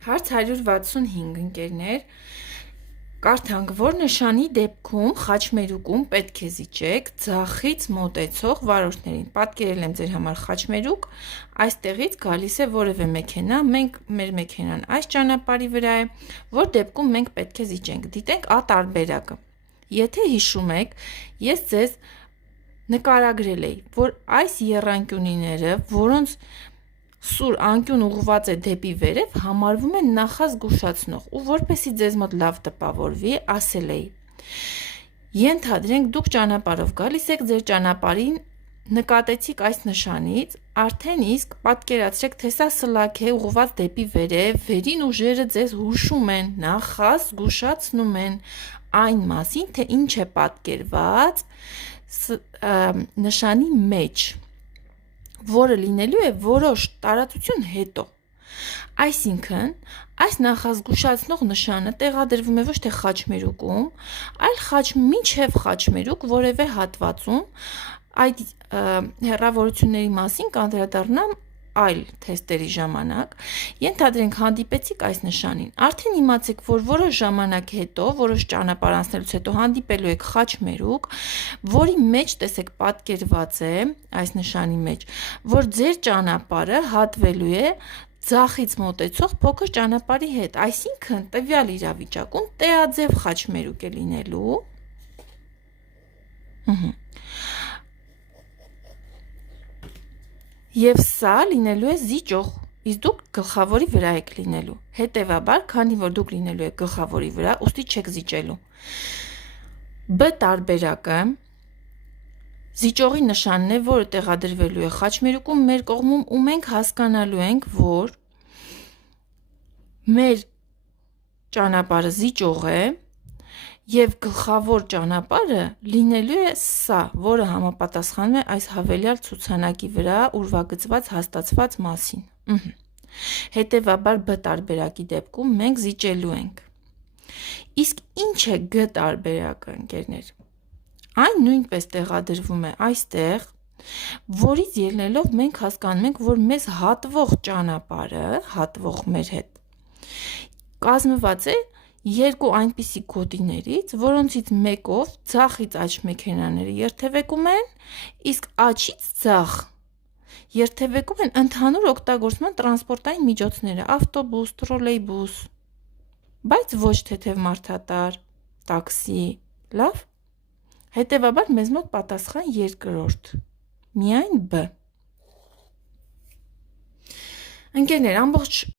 Հարց 165 ընկերներ, կարդանք, որ նշանի դեպքում խաչմերուկում պետք է զիջեք ձախից մոտեցող վարորդներին։ Պատկերել եմ ձեր համար խաչմերուկ, այստեղից գալիս է որևէ մեքենա, մեր մեքենան այս ճանապարհի վրա է, որ դեպքում մենք պետք է զիջենք։ Դիտենք A տարբերակը։ Եթե հիշում եք, ես ձեզ նկարագրել էի, որ այս եռանկյունիները, որոնց սուր անկյուն ուղղված է դեպի վերև, համարվում են նախազգուշացնող ու որպեսզի ձեզ մոտ լավ տպավորվի, ասել էի. Ենթադրենք դուք ճանապարհով գալիս եք, ձեր ճանապարհին նկատեցիք այս նշանից, արդեն իսկ պատկերացրեք, թե սա սլաք է ուղղված դեպի վերև, վերին ուժերը ձեզ հուշում են, նախազգուշացնում են այն մասին, թե ինչ է պատկերված նշանի մեջ, որը լինելու է որոշ տարածություն հետո։ Այսինքն, այս նախազգուշացնող նշանը տեղադրվում է ոչ թե խաչմերուկում, այլ մինչև խաչմերուկ որևէ հատվածում, այդ հեռավորությունների մասին կանդրադառնամ այլ թեստերի ժամանակ, ենթադրենք հանդիպեցիք այս նշանին, արդեն իմացեք, որ որոշ ժամանակ հետո, որոշ ճանապարհ անցնելուց հետո հանդիպելու եք խաչմերուկ, որի մեջ տեսեք պատկերված է այս նշանի մեջ, որ ձեր ճանապարհը հատվելու է ձախից մոտեցող փոքր ճանապարհի հետ, այսինքն տվյալ իրավիճակում տեաձև խաչմերուկ է լինելու։ Եվ սա լինելու է զիջող, իսկ դուք գլխավորի վրա եք լինելու։ Հետևաբար, քանի որ դուք լինելու եք գլխավորի վրա, ուստի չեք զիջելու։ B տարբերակը զիջողի նշանն է, որը տեղադրվելու է խաչմերուկում մեր կողմում, ու մենք հասկանալու ենք, որ մեր ճանապարհը զիջող է և գլխավոր ճանապարհը լինելու է սա, որը համապատասխանում է այս հավելյալ ցուցանակի վրա ուրվագծված հաստատված մասին։ Հետևաբար B տարբերակի դեպքում մենք զիջելու ենք։ Իսկ ինչ է G տարբերակը, ընկերներ։ Այն նույնպես տեղադրվում է այստեղ, որից ելնելով մենք հասկանում ենք, որ մեզ հատվող ճանապարհը, հատվող մեր հետ, կազմված է երկու այնպիսի գոտիներից, որոնցից մեկով ձախից աջ մեքենաները երթևեկում են, իսկ աջից ձախ երթևեկում են ընդհանուր օգտագործման տրանսպորտային միջոցները, ավտոբուս, տրոլեյբուս, բայց ոչ թեթև մարդատար, տաքսի, լավ։ Հետևաբար մեզ մոտ պատասխան երկրորդ, միայն B։ Ընկերներ, ամբողջ